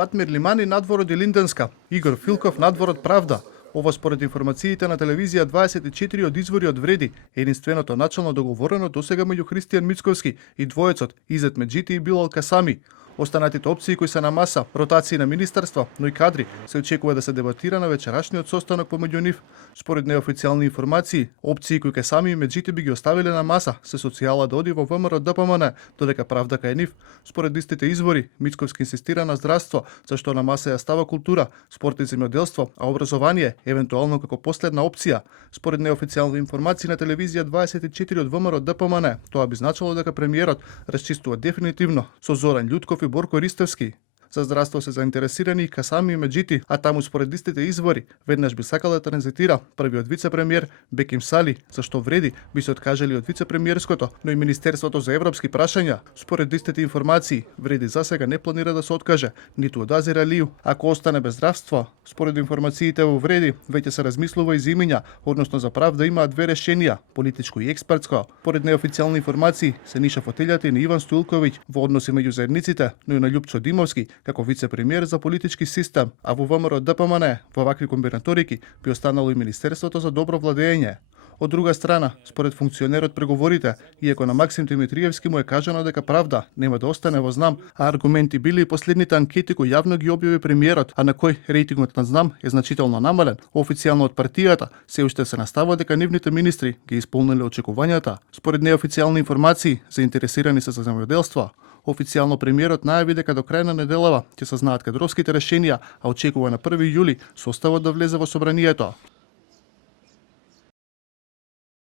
Фатмир Лимани надворот Илинденска, Игор Филков надворот Правда. Ова според информациите на телевизија 24 од извори од Вреди, единственото начално договорено досега меѓу Христијан Мицковски и двоецот Изет Меджити и Билал Касами. Останатите опции кои се на маса, ротации на министерства, но и кадри, се очекува да се дебатира на вечерашниот состанок помеѓу нив. Според неофицијални информации, опции кои Касами и Меджити би ги оставиле на маса се социјала да оди во ВМРО ДПМН, додека Правда кај нив. Според истите извори, Мицковски инсистира на здравство, зашто на маса ја става култура, спорт и земјоделство, а образование евентуално како последна опција. Според неофицијални информации на телевизија 24 од ВМРО ДПМН, тоа би значило дека премиерот расчистува дефинитивно со Зоран Љутков и Борко Ристевски. За здравство се заинтересирани и Касами и Меджити, а таму според истите извори, веднаш би сакал да транзитира првиот вице-премиер Беким Сали, зашто Вреди би се откажали од вице-премиерското, но и Министерството за европски прашања. Според истите информации, Вреди засега не планира да се откаже, ниту од Азир Алију, ако остане без здравство. Според информациите во Вреди, веќе се размислува и за имиња, односно за Правда има две решенија, политичко и експертско. Поред неофицијални информации, се ниша фотелјата и на Иван Стоилковиќ во односи меѓу заедниците, но и на Љупчо Димовски, како вице-премиер за политички систем, а во ВМРО ДПМН во вакви комбинаторики би останало и Министерството за добро владење. Од друга страна, според функционерот преговорите, иако на Максим Димитриевски му е кажано дека Правда нема да остане во знам, а аргументи били и последните анкети кои јавно ги објави премиерот, а на кој рейтингот на знам е значително намален, официјално од партијата се уште се настава дека нивните министри ги исполниле очекувањата. Според неофицијални информации, заинтересирани се за земјоделство, официјално премиерот најави дека до крај на неделава ќе се знаат кадровските решенија, а очекува на 1 јули составот да влезе во собранието.